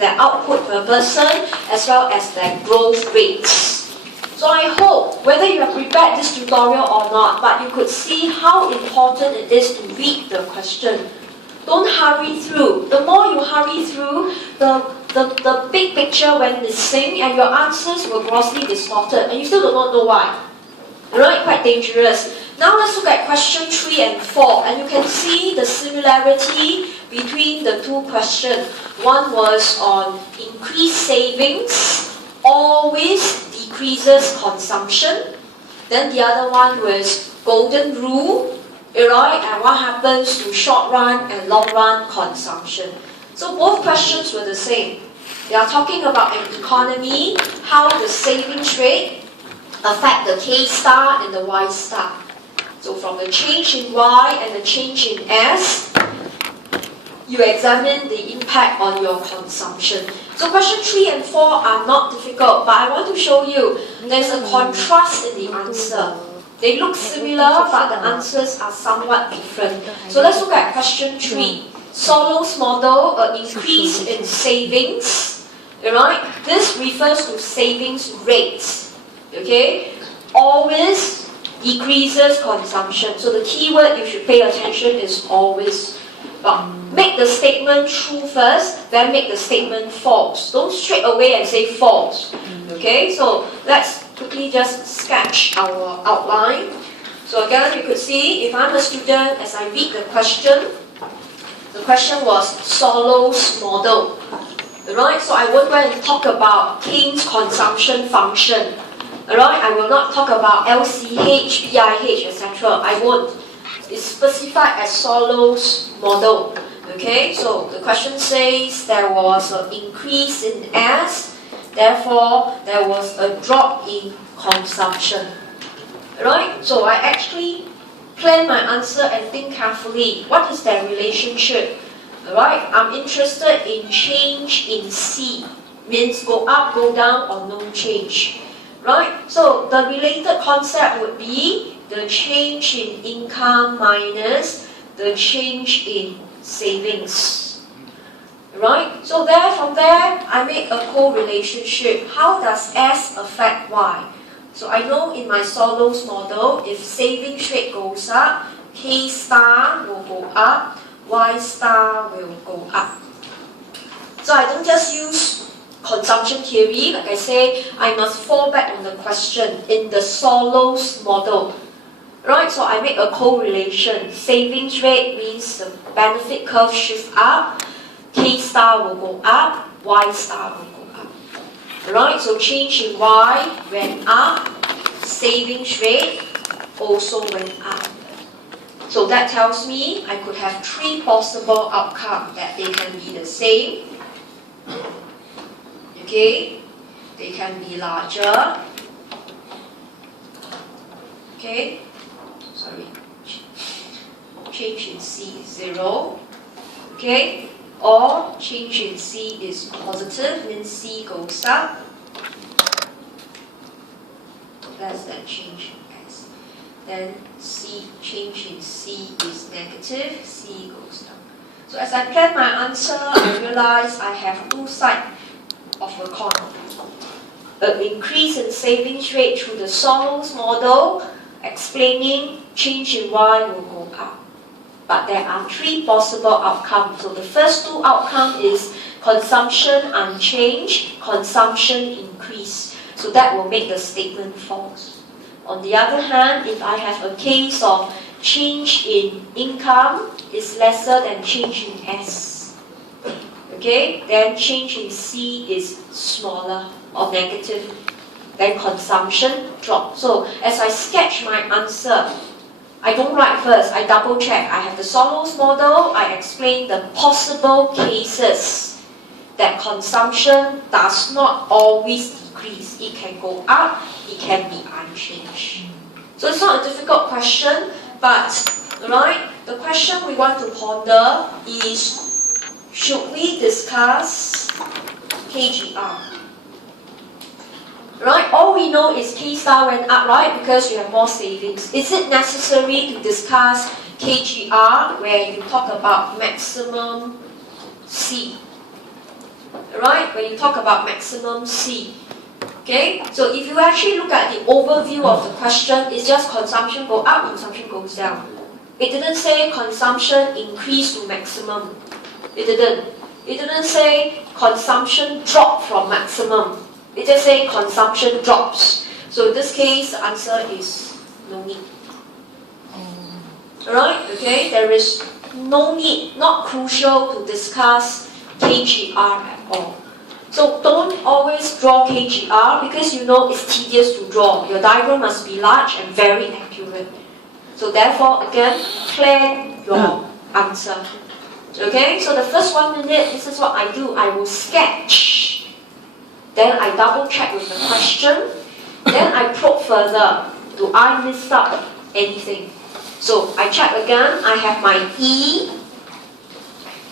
their output per person, as well as their growth rates. So I hope, whether you have prepared this tutorial or not, but you could see how important it is to read the question. Don't hurry through. The more you hurry through, the big picture went missing and your answers were grossly distorted and you still do not know why. Right? Quite dangerous. Now let's look at question 3 and 4, and you can see the similarity between the two questions. One was on increased savings always decreases consumption. Then the other one was golden rule, right? And what happens to short run and long run consumption. So both questions were the same. They are talking about an economy, how the savings rate affect the K star and the Y star. So from the change in Y and the change in S, you examine the impact on your consumption. So question 3 and 4 are not difficult, but I want to show you there's a contrast in the answer. They look similar, but the answers are somewhat different. So let's look at question 3. Solo's model, increase in savings. Right? This refers to savings rates. Okay? Always decreases consumption. So the keyword you should pay attention is always. But make the statement true first, then make the statement false. Don't straight away and say false. Okay, so let's quickly just sketch our outline. So again, you could see, if I'm a student, as I read the question was Solo's model. Alright, so I won't go and talk about King's consumption function. Alright, I will not talk about LCH, BIH, etc. I won't. It's specified as Solo's model. Okay, so the question says there was an increase in S, therefore there was a drop in consumption. Right? So I actually plan my answer and think carefully. What is their relationship? Alright, I'm interested in change in C. Means go up, go down, or no change. Right? So the related concept would be the change in income minus the change in savings. Right? So from there, I make a correlationship. How does S affect Y? So I know in my Solo's model, if savings rate goes up, K star will go up, Y star will go up. So I don't just use consumption theory. Like I say, I must fall back on the question in the Solo's model. Right, so I make a correlation. Savings rate means the benefit curve shifts up, K star will go up, Y star will go up. Right, so change in Y went up, savings rate also went up. So that tells me I could have 3 possible outcomes, that they can be the same. Okay, they can be larger. Okay. Sorry, change in C is 0, okay, or change in C is positive, means C goes up, less than change in S. Then change in C is negative, C goes down. So as I plan my answer, I realize I have 2 sides of the coin. An increase in savings rate through the Solo's model, explaining change in Y will go up. But there are 3 possible outcomes. So the first 2 outcomes is consumption unchanged, consumption increase. So that will make the statement false. On the other hand, if I have a case of change in income is lesser than change in S, okay, then change in C is smaller or negative. Then consumption drops. So as I sketch my answer, I don't write first, I double check. I have the Solo's model, I explain the possible cases that consumption does not always decrease. It can go up, it can be unchanged. So it's not a difficult question, but right, the question we want to ponder is, should we discuss KGR? Right, all we know is K star went up, right, because you have more savings. Is it necessary to discuss KGR where you talk about maximum C? Right? when you talk about maximum C. Okay, so if you actually look at the overview of the question, it's just consumption go up, consumption goes down. It didn't say consumption increase to maximum. It didn't. It didn't say consumption drop from maximum. It just say consumption drops. So in this case, the answer is no need. Alright, okay, there is no need, not crucial to discuss KGR at all. So don't always draw KGR because you know it's tedious to draw. Your diagram must be large and very accurate. So therefore, again, plan your answer. Okay, so the first 1 minute, this is what I do. I will sketch. Then I double check with the question. Then I probe further. Do I miss out anything? So I check again. I have my E.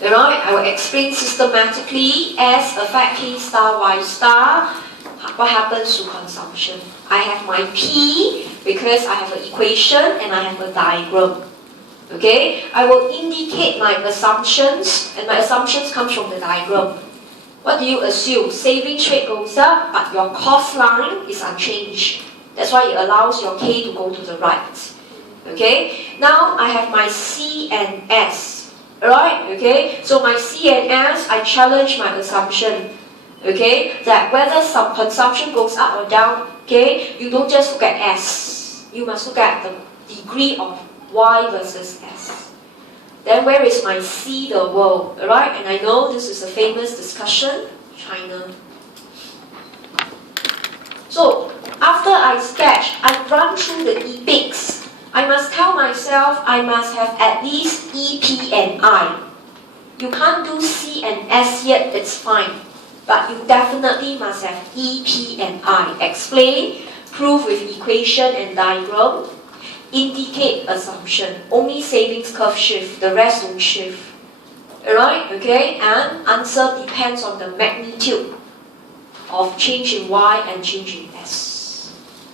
Alright, I will explain systematically S affect K star, Y star. What happens to consumption? I have my P because I have an equation and I have a diagram. Okay, I will indicate my assumptions, and my assumptions come from the diagram. What do you assume? Savings rate goes up, but your cost line is unchanged. That's why it allows your K to go to the right. Okay, now I have my C and S. Alright, okay, so my C and S, I challenge my assumption. Okay, that whether some consumption goes up or down, okay, you don't just look at S. You must look at the degree of Y versus S. Then where is my C, the world? Alright, and I know this is a famous discussion, China. So, after I sketch, I run through the epics. I must tell myself I must have at least E, P, and I. You can't do C and S yet, it's fine. But you definitely must have E, P, and I. Explain, prove with equation and diagram. Indicate assumption. Only savings curve shift, the rest don't shift. Alright, okay? And answer depends on the magnitude of change in Y and change in S.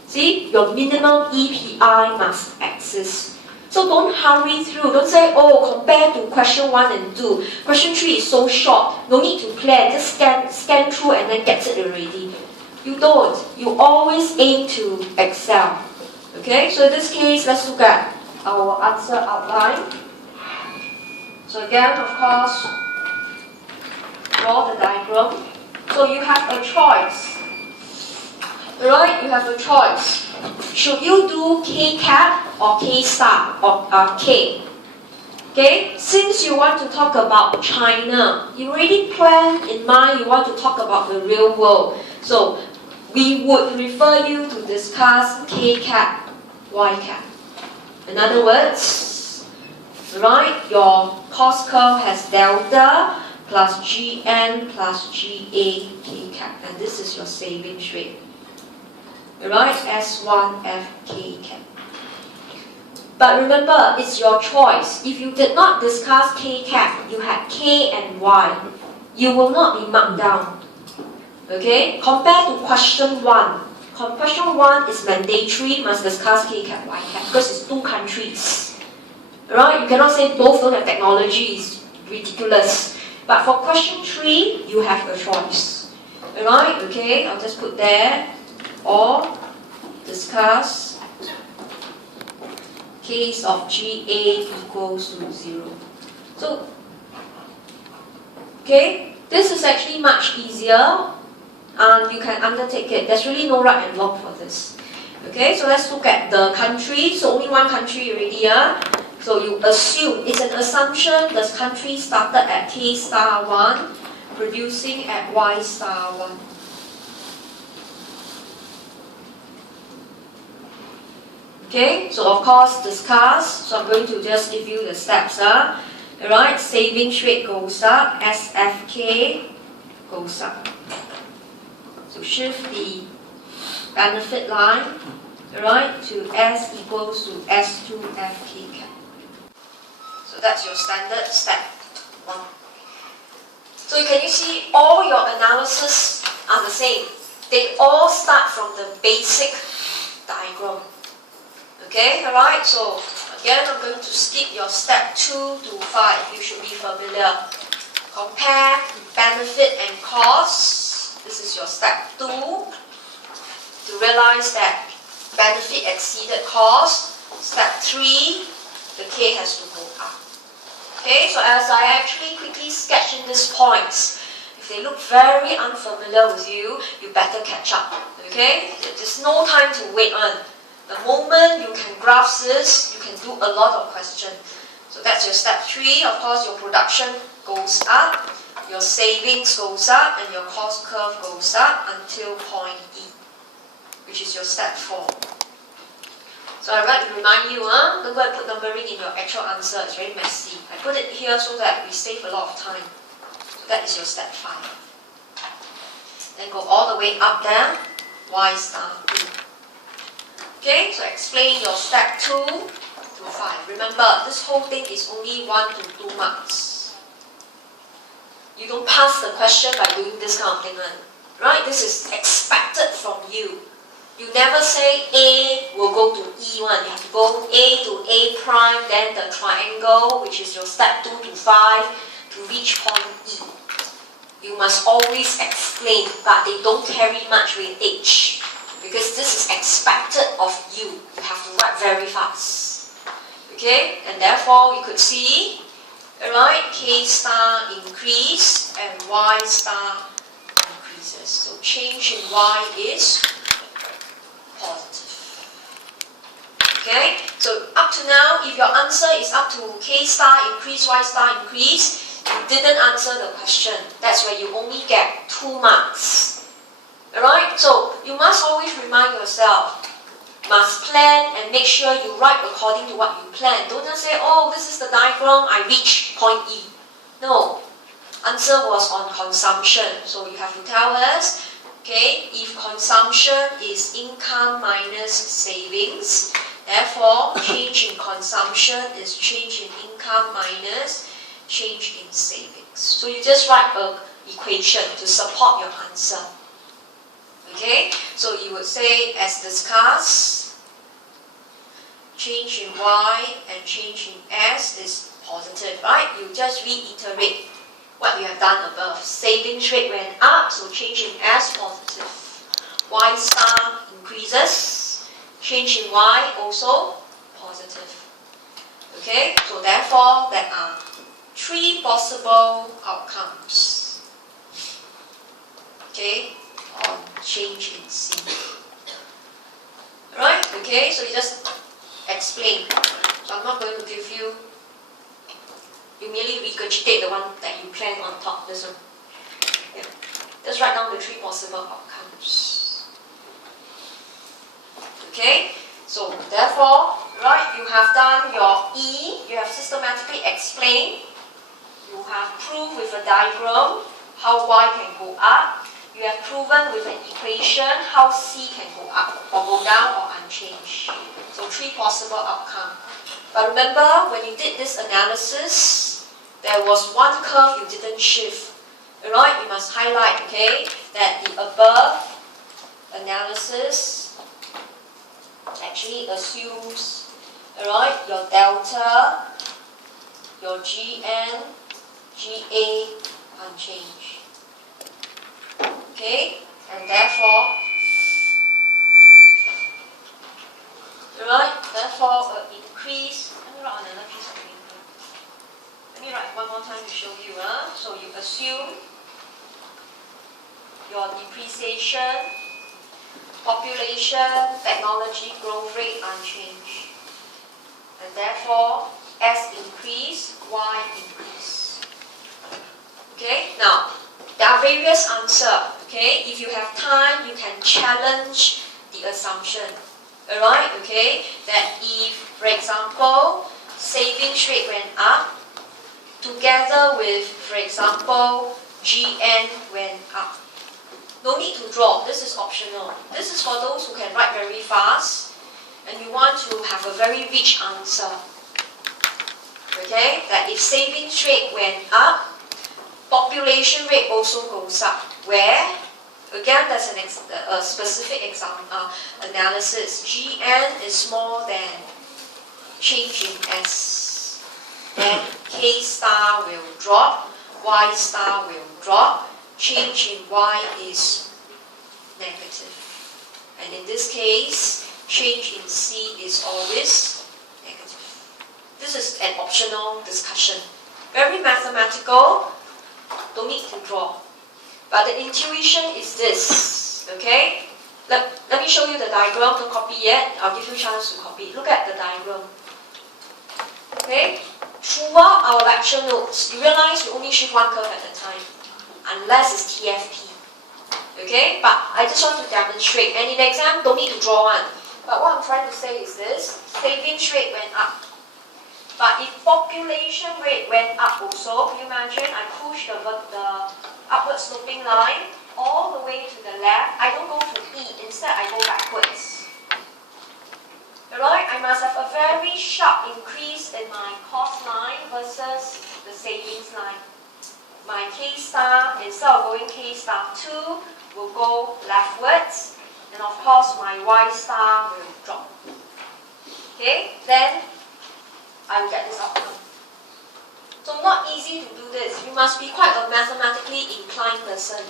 See, your minimum EPI must exist. So don't hurry through. Don't say, oh, compare to question 1 and 2. Question 3 is so short. No need to plan. Just scan through and then get it already. You don't. You always aim to excel. Okay, so in this case, let's look at our answer outline. So again, of course, draw the diagram. So you have a choice. Right? You have a choice. Should you do K cap or K star or K? Okay, since you want to talk about China, you already planned in mind you want to talk about the real world. So we would refer you to discuss K cap. Y cap. In other words, right, your cost curve has delta plus GN plus GA K cap, and this is your savings rate. Right, S1 F K cap. But remember, it's your choice. If you did not discuss K cap, you had K and Y, you will not be marked down. Okay, compared to question 1. Question 1 is mandatory, must discuss K cap, Y cap, because it's 2 countries. Right? You cannot say both don't have technology, it's ridiculous. But for question 3, you have a choice. Alright, okay, I'll just put there, or discuss case of GA equals to 0. So, okay, this is actually much easier. And you can undertake it. There's really no right and wrong for this. Okay, so let's look at the country. So only one country already here. So you assume, it's an assumption this country started at K star 1, producing at Y star 1. Okay, so of course discuss. So I'm going to just give you the steps. Alright, savings rate goes up, SFK goes up. So shift the benefit line, right, to S equals to S2FK cap. So that's your standard step 1. So can you see all your analysis are the same. They all start from the basic diagram. Okay, alright, so again I'm going to skip your step 2 to 5. You should be familiar. Compare benefit and cost. this is your step 2. To realize that benefit exceeded cost. Step 3, the K has to go up. Okay, so as I actually quickly sketch in these points, if they look very unfamiliar with you, you better catch up. Okay, there's no time to wait on. The moment you can grasp this, you can do a lot of questions. So that's your step 3. Of course, your production goes up, your savings goes up, and your cost curve goes up until point E, which is your step 4. So I'd like to remind you, don't go and put numbering in your actual answer. It's very messy. I put it here so that we save a lot of time. So that is your step 5. Then go all the way up there, Y star E. Okay, so explain your step 2 to 5. Remember, this whole thing is only 1 to 2 marks. You don't pass the question by doing this kind of thing, right? This is expected from you. You never say A will go to E1. You have to go A to A prime, then the triangle, which is your step 2 to 5, to reach point E. You must always explain, but they don't carry much weightage, because this is expected of you. You have to write very fast. Okay, and therefore we could see, alright, K star increase and Y star increases. So change in Y is positive. Okay, so up to now, if your answer is up to K star increase, Y star increase, you didn't answer the question. That's where you only get 2 marks. Alright, so you must always remind yourself, must plan and make sure you write according to what you plan. Don't just say, oh, this is the diagram, I reach point E. No, answer was on consumption. So you have to tell us, okay, if consumption is income minus savings, therefore change in consumption is change in income minus change in savings. So you just write an equation to support your answer. Okay, so you would say, as discussed, change in Y and change in S is positive, right? You just reiterate what you have done above. Savings rate went up, so change in S positive. Y star increases, change in Y also positive. Okay, so therefore there are 3 possible outcomes. Okay, on change in C. Alright, okay, so you just explain. So I'm not going to give you, you merely regurgitate the one that you plan on top, this one. Yeah. Just write down the 3 possible outcomes. Okay, so therefore, right, you have done your E, you have systematically explained, you have proved with a diagram how Y can go up. You have proven with an equation how C can go up, or go down, or unchanged. So 3 possible outcomes. But remember, when you did this analysis, there was one curve you didn't shift. Alright, you must highlight, okay, that the above analysis actually assumes, alright, your delta, your GN, GA unchanged. Okay, and therefore, right, therefore increase, let me write on another piece of paper. Let me write one more time to show you. So you assume your depreciation, population, technology growth rate unchanged. And therefore, S increase, Y increase. Okay, now, there are various answers. Okay, if you have time, you can challenge the assumption. Alright, okay, that if, for example, savings rate went up, together with, for example, GN went up. No need to draw, this is optional. This is for those who can write very fast and you want to have a very rich answer. Okay, that if savings rate went up, population rate also goes up. Where? Again, there's a specific analysis. GN is more than change in S. Then K star will drop, Y star will drop. Change in Y is negative. And in this case, change in C is always negative. This is an optional discussion. Very mathematical, don't need to draw. But the intuition is this, okay? Let me show you the diagram, don't copy yet. I'll give you a chance to copy. Look at the diagram. Okay? Throughout our lecture notes, you realize we only shift one curve at a time, unless it's TFP. Okay? But I just want to demonstrate. And in the exam, don't need to draw one. But what I'm trying to say is this. Savings rate went up. But if population rate went up also, can you imagine? I push the upward sloping line all the way to the left. I don't go to E. Instead, I go backwards. Alright? I must have a very sharp increase in my cost line versus the savings line. My K star, instead of going K star 2, will go leftwards. And of course, my Y star will drop. Okay? Then, I will get this outcome. So not easy to do this. You must be quite a mathematically inclined person,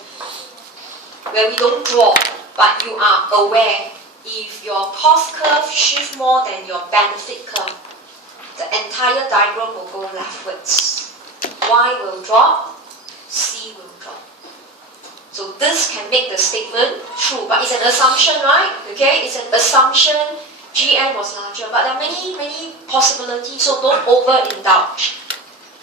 where we don't draw, but you are aware. If your cost curve shifts more than your benefit curve, the entire diagram will go leftwards. Y will drop, C will drop. So this can make the statement true, but it's an assumption, right? Okay, it's an assumption. GN was larger, but there are many possibilities, so don't overindulge.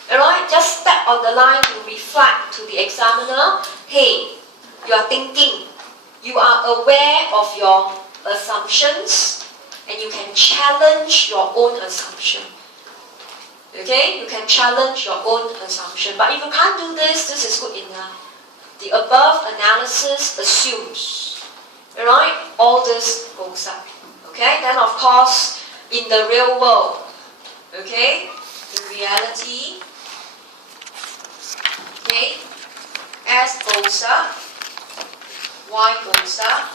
Alright, just step on the line to reflect to the examiner, hey, you are thinking, you are aware of your assumptions, and you can challenge your own assumption. Okay, you can challenge your own assumption. But if you can't do this, this is good enough. The above analysis assumes, alright, all this goes up. Okay, then of course, in the real world, okay, in reality, okay, S goes up, Y goes up,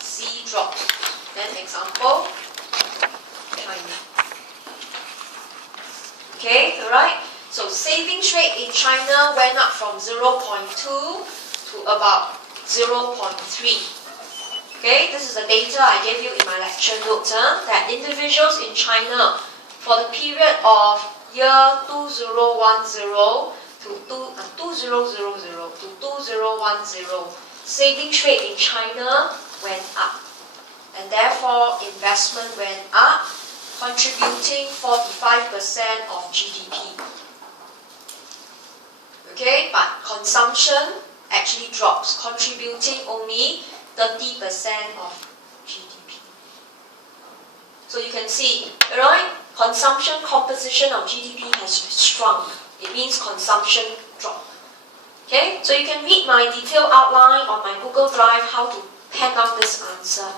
C drops. Then example, China. Okay, alright, so savings rate in China went up from 0.2 to about 0.3. Okay, this is the data I gave you in my lecture notes, that individuals in China for the period of year 2010 to 2000 to 2010, savings rate in China went up. And therefore, investment went up, contributing 45% of GDP. Okay, but consumption actually drops, contributing only 30% of GDP. So you can see, right? Consumption composition of GDP has shrunk. It means consumption dropped. Okay? So you can read my detailed outline on my Google Drive how to pen down this answer.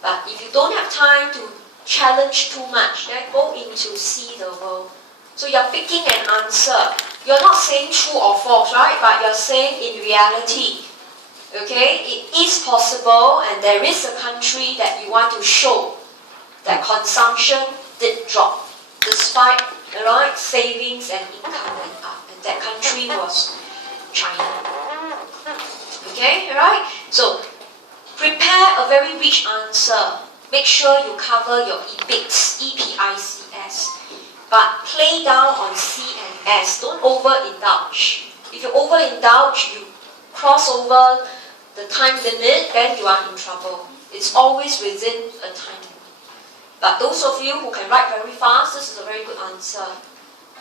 But if you don't have time to challenge too much, then go into see the world. So you're picking an answer. You're not saying true or false, right? But you're saying in reality, okay, it is possible, and there is a country that you want to show that consumption did drop, despite, right, savings and income went up, and that country was China. Okay, alright? So, prepare a very rich answer. Make sure you cover your EPICS, E-P-I-C-S, but play down on C and S. Don't overindulge. If you overindulge, you cross over the time limit, then you are in trouble. It's always within a time limit. But those of you who can write very fast, this is a very good answer.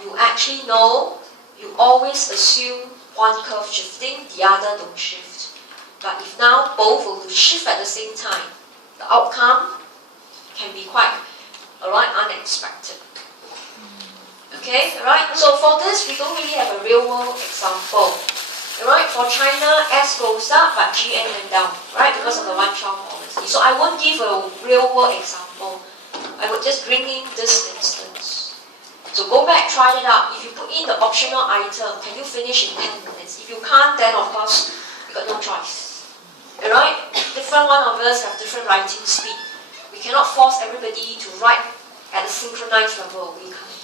You actually know, you always assume one curve shifting, the other don't shift. But if now both will shift at the same time, the outcome can be quite, unexpected. Okay, alright? So for this, we don't really have a real world example. Alright, for China, S goes up, but GN went down, right? Because of the one-child policy. So I won't give a real-world example. I would just bring in this instance. So go back, try it out. If you put in the optional item, can you finish in 10 minutes? If you can't, then of course, you got no choice. Alright? Different one of us have different writing speed. We cannot force everybody to write at a synchronized level. We can't.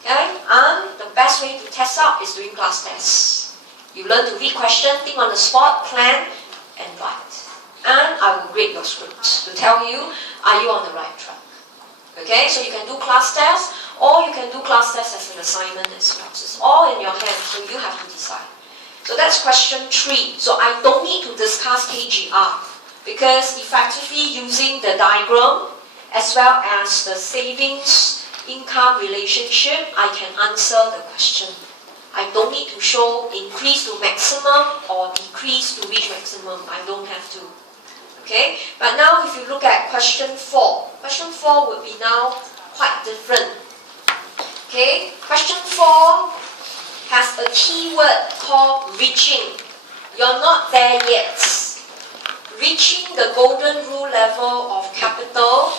Okay? And the best way to test out is doing class tests. You learn to read question, think on the spot, plan, and write. And I will grade your script to tell you, are you on the right track? Okay, so you can do class tests, or you can do class tests as an assignment as well. So it's all in your hands, so you have to decide. So that's question 3. So I don't need to discuss KGR, because effectively using the diagram as well as the savings income relationship, I can answer the question. I don't need to show increase to maximum or decrease to reach maximum. I don't have to. Okay? But now if you look at question 4, question 4 would be now quite different. Okay? Question 4 has a keyword called reaching. You're not there yet. Reaching the golden rule level of capital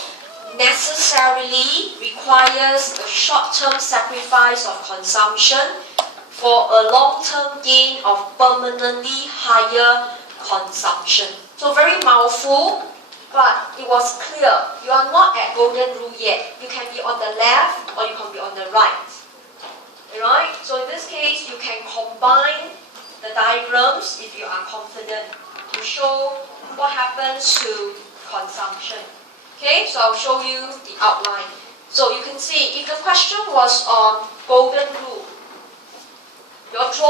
necessarily requires a short-term sacrifice of consumption for a long-term gain of permanently higher consumption. So very mouthful, but it was clear. You are not at golden rule yet. You can be on the left or you can be on the right. Alright? So in this case, you can combine the diagrams if you are confident to show what happens to consumption. Okay, so I'll show you the outline. So you can see, if the question was on golden rule, your draw